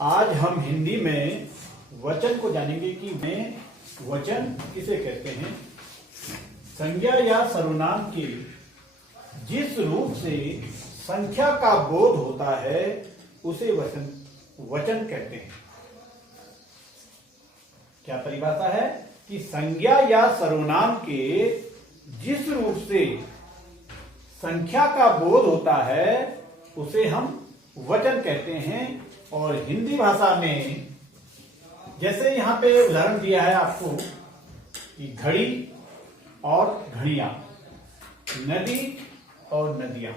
आज हम हिंदी में वचन को जानेंगे कि में वचन किसे कहते हैं। संज्ञा या सर्वनाम के जिस रूप से संख्या का बोध होता है उसे वचन कहते हैं। क्या परिभाषा है कि संज्ञा या सर्वनाम के जिस रूप से संख्या का बोध होता है उसे हम वचन कहते हैं। और हिंदी भाषा में जैसे यहां पे उदाहरण दिया है आपको कि घड़ी और घड़ियां, नदी और नदियां,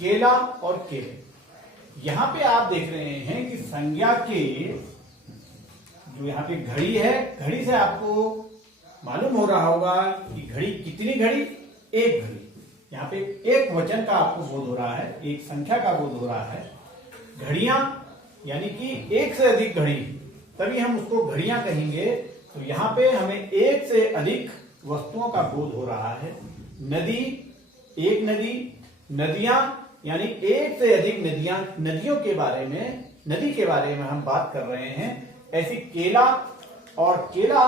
केला और केले। यहां पे आप देख रहे हैं कि संज्ञा के जो यहाँ पे घड़ी है, घड़ी से आपको मालूम हो रहा होगा कि घड़ी कितनी घड़ी, एक घड़ी। यहाँ पे एक वचन का आपको बोध हो रहा है, एक संख्या का बोध हो रहा है। घड़ियां यानी कि एक से अधिक घड़ी, तभी हम उसको घड़ियां कहेंगे। तो यहाँ पे हमें एक से अधिक वस्तुओं का बोध हो रहा है। नदी, एक नदी, नदियां यानी एक से अधिक नदियां, नदियों के बारे में, नदी के बारे में हम बात कर रहे हैं। ऐसी केला और केला,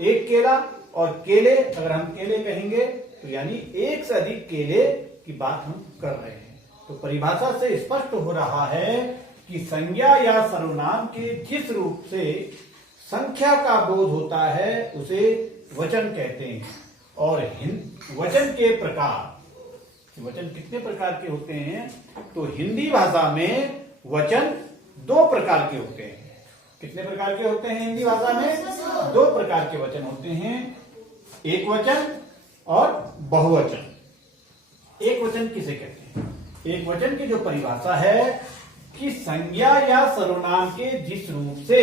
एक केला और केले, अगर हम केले कहेंगे तो यानी एक से अधिक केले की बात हम कर रहे हैं। तो परिभाषा से स्पष्ट हो रहा है कि संज्ञा या सर्वनाम के जिस रूप से संख्या का बोध होता है उसे वचन कहते हैं। और वचन के प्रकार, वचन कितने प्रकार के होते हैं? तो हिंदी भाषा में वचन दो प्रकार के होते हैं। कितने प्रकार के होते हैं हिंदी भाषा में? दो प्रकार के वचन होते हैं, एक वचन और बहुवचन। एक वचन किसे कहते हैं? एक वचन की जो परिभाषा है कि संज्ञा या सर्वनाम के जिस रूप से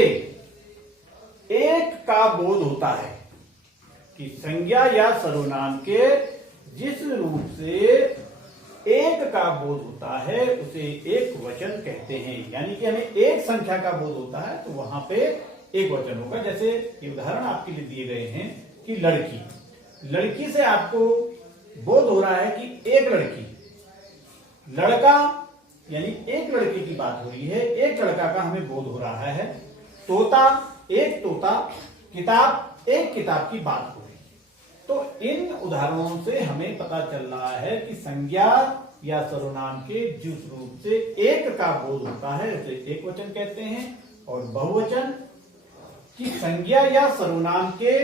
एक का बोध होता है, कि संज्ञा या सर्वनाम के जिस रूप से एक का बोध होता है उसे एक वचन कहते हैं। यानी कि हमें एक संख्या का बोध होता है तो वहां पे एक वचन होगा। जैसे ये उदाहरण आपके लिए दिए गए हैं कि लड़की, लड़की से आपको बोध हो रहा है कि एक लड़की। लड़का यानी एक लड़के की बात हो रही है, एक लड़का का हमें बोध हो रहा है। तोता, एक तोता, किताब, एक किताब की बात हो रही है। तो इन उदाहरणों से हमें पता चल रहा है कि संज्ञा या सर्वनाम के जिस रूप से एक का बोध होता है उसे एक वचन कहते हैं। और बहुवचन की संज्ञा या सर्वनाम के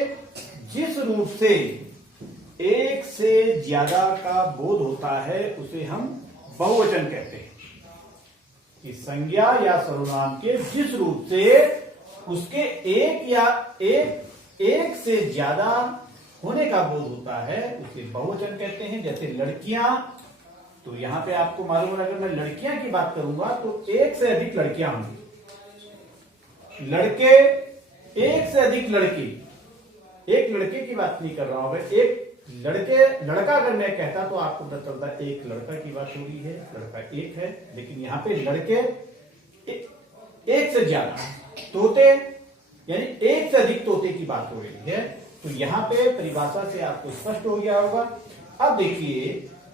जिस रूप से एक से ज्यादा का बोध होता है उसे हम बहुवचन कहते हैं। कि संज्ञा या सर्वनाम के जिस रूप से उसके एक या एक से ज्यादा होने का बोध होता है उसे बहुवचन कहते हैं। जैसे लड़कियां, तो यहां पे आपको मालूम है अगर मैं लड़कियां की बात करूंगा तो एक से अधिक लड़कियां होंगी। लड़के, एक से अधिक लड़की, एक लड़के की बात नहीं कर रहा हूं। एक लड़का अगर मैं कहता तो आपको पता चलता एक लड़का की बात हो रही है, लड़का एक है। लेकिन यहाँ पे लड़के एक से ज्यादा, तोते यानी एक से अधिक तोते की बात हो रही है। तो यहाँ पे परिभाषा से आपको स्पष्ट हो गया होगा। अब देखिए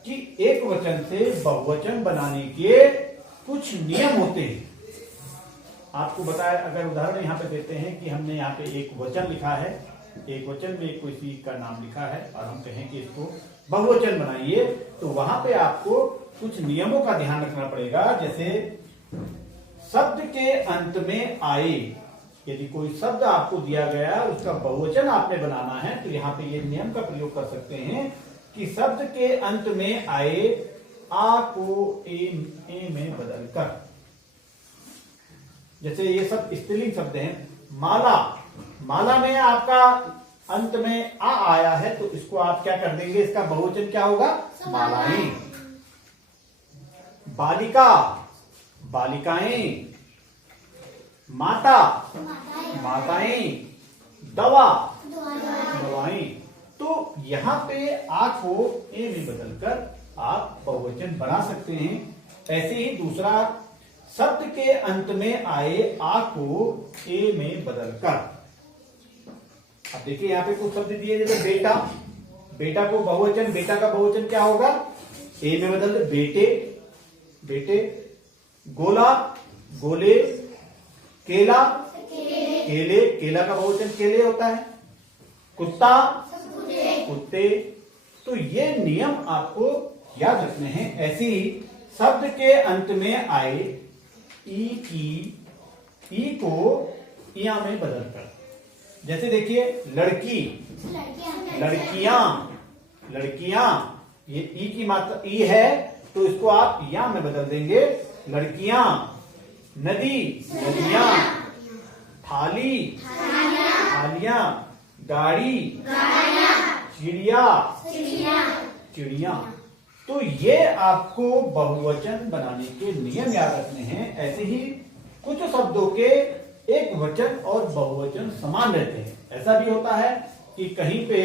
कि एक वचन से बहुवचन बनाने के कुछ नियम होते हैं। आपको बताया, अगर उदाहरण यहाँ पे देते हैं कि हमने यहाँ पे एक वचन लिखा है, एक वचन में कोई चीज का नाम लिखा है और हम कहें कि इसको बहुवचन बनाइए, तो वहां पे आपको कुछ नियमों का ध्यान रखना पड़ेगा। जैसे शब्द के अंत में आए, यदि कोई शब्द आपको दिया गया उसका बहुवचन आपने बनाना है तो यहाँ पे ये नियम का प्रयोग कर सकते हैं कि शब्द के अंत में आए आ को ए में बदलकर। जैसे ये सब स्त्रीलिंग शब्द हैं। माला, माला में आपका अंत में आ आया है तो इसको आप क्या कर देंगे, इसका बहुवचन क्या होगा? मालाएं। बालिका, बालिकाएं। माता, माताएं। दवा, दवाएं। तो यहां पे आ को ए में बदलकर आप बहुवचन बना सकते हैं। ऐसे ही दूसरा, शब्द के अंत में आए आ को ए में बदलकर। अब देखिए यहाँ पे कुछ शब्द दिए, जैसे बेटा, बेटा को बहुवचन, बेटा का बहुवचन क्या होगा? ए में बदल दे, बेटे, बेटे। गोला, गोले, केला, केले, केला का बहुवचन केले होता है। कुत्ता, कुत्ते। तो ये नियम आपको याद रखने हैं। ऐसी शब्द के अंत में आए ई को इया में बदलकर, जैसे देखिए लड़की, लड़कियां, लड़कियां, ये ई की मात्रा ई है तो इसको आप या में बदल देंगे, लड़कियां। नदी, नदियां। थाली, थालियां। गाड़ी, चिड़िया, चिड़िया। तो ये आपको बहुवचन बनाने के नियम याद रखने हैं। ऐसे ही कुछ शब्दों के एक वचन और बहुवचन समान रहते हैं। ऐसा भी होता है कि कहीं पे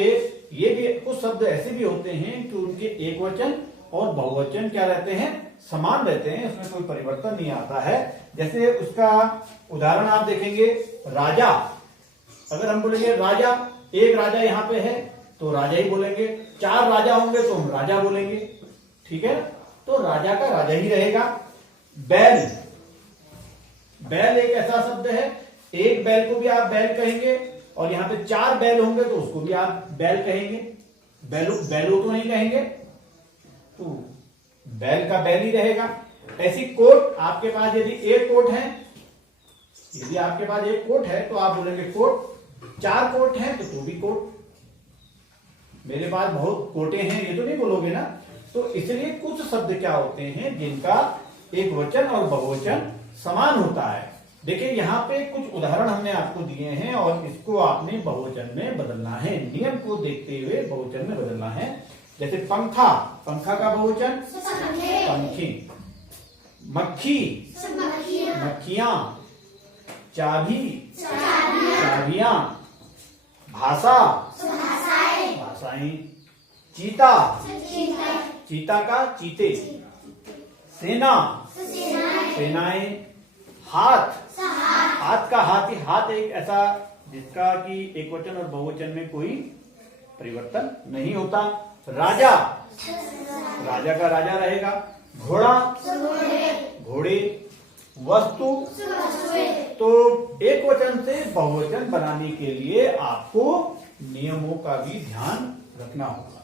ये भी कुछ शब्द ऐसे भी होते हैं कि उनके एक वचन और बहुवचन क्या रहते हैं, समान रहते हैं, इसमें कोई परिवर्तन नहीं आता है। जैसे उसका उदाहरण आप देखेंगे, राजा। अगर हम बोलेंगे राजा, एक राजा यहाँ पे है तो राजा ही बोलेंगे, 4 राजा होंगे तो हम राजा बोलेंगे, ठीक है। तो राजा का राजा ही रहेगा। बैल, बैल एक ऐसा शब्द है, एक बैल को भी आप बैल कहेंगे और यहाँ पे 4 बैल होंगे तो उसको भी आप बैल कहेंगे, बैलो तो नहीं कहेंगे, तो बैल का बैल ही रहेगा। ऐसी कोट, आपके पास यदि एक कोट है, यदि आपके पास एक कोट है तो आप बोलेंगे कोट, 4 कोट है तो भी कोट। मेरे पास बहुत कोटे हैं ये तो नहीं बोलोगे ना। तो इसलिए कुछ शब्द क्या होते हैं जिनका एक वचन और बहुवचन समान होता है। देखिए यहाँ पे कुछ उदाहरण हमने आपको दिए हैं और इसको आपने बहुवचन में बदलना है, नियम को देखते हुए बहुवचन में बदलना है। जैसे पंखा, पंखा का बहुवचन पंखी। मक्खी, मक्खियां। चाबी, चाबियां। भाषा, भाषाएं। चीता, चीता का चीते। सेना, सेनाएं। हाथ, हाथ का हाथी। हाथ एक ऐसा जिसका कि एक वचन और बहुवचन में कोई परिवर्तन नहीं होता। राजा, राजा का राजा रहेगा। घोड़ा, घोड़े। वस्तु, तो एक वचन से बहुवचन बनाने के लिए आपको नियमों का भी ध्यान रखना होगा।